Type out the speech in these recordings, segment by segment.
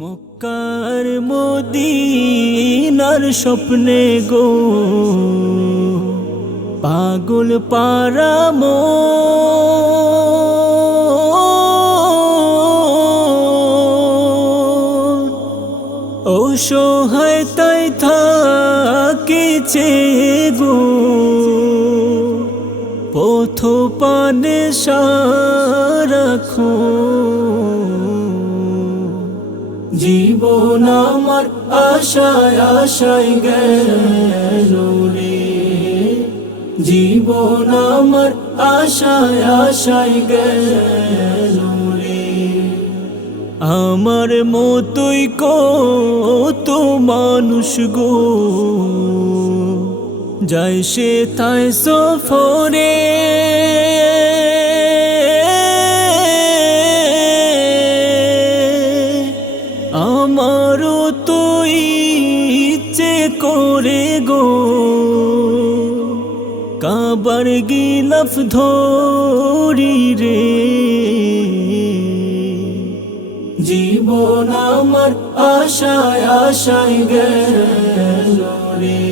মক্কার মদিনার স্বপ্নে গো পাগল পারা অসহায় তাই থাকিছে গো পথ পানে সারাক্ষণ জীবন আমার আশায় আশায় গেল রে, জীবন আমার আশায় আশায় গেল রে। আমার মতোই কত মানুষ গো যায় সে তাই সফরে, আমারও তো ইচ্ছে করে গো কাবার গিলাফ ধরি রে। জীবন আমার আশায় আশায় গেল রে,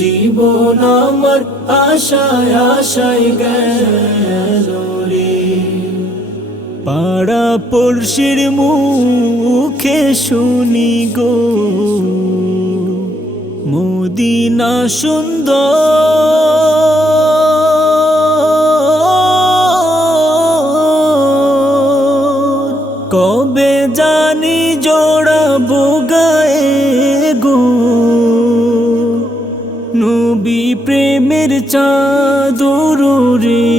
জীবন আমার আশায় আশায় গেল রে। পাড়া পড়শির মুখে শুনি গো মদিনা সুন্দর, কবে জানি জোড়াবো গায়ে গো নবী প্রেমের চাদর রে।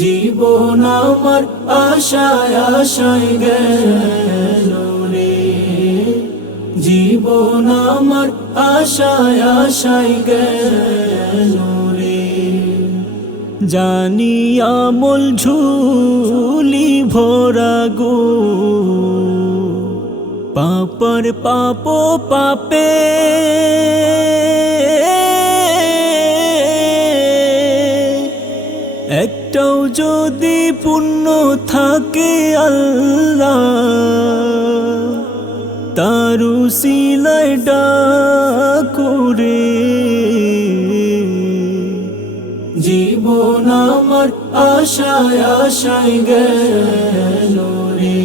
জীবন আমার আশায় আশায় গেল রে, জীবন আমার আশায় আশায় গেল রে। জানি আমল ঝুলি ভরা গো পাপর পাপ পাপে, একটাও যদি পুণ্য থাকে আল্লাহ তার উসিলায় ডাকুরে। জীবন আমার আশায় আশায় গেল রে,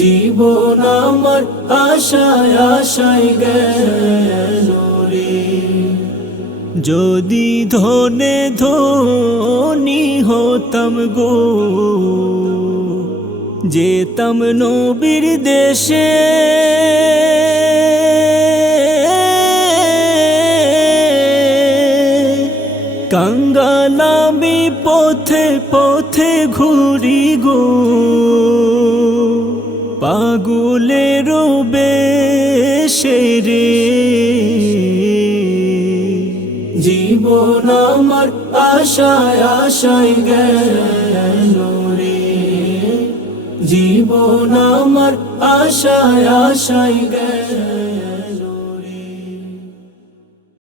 জীবন আমার আশায় আশায় গেল রে। যদি ধনে ধনী হতাম গো যেতাম নবীর দেশে, কাঙ্গাল আমি পথে পথে ঘুরি গো পাগলের বেশে রে। জীবন আমার আশায় আশায় গেল রে, জীবন আমার আশায় আশায় গেল।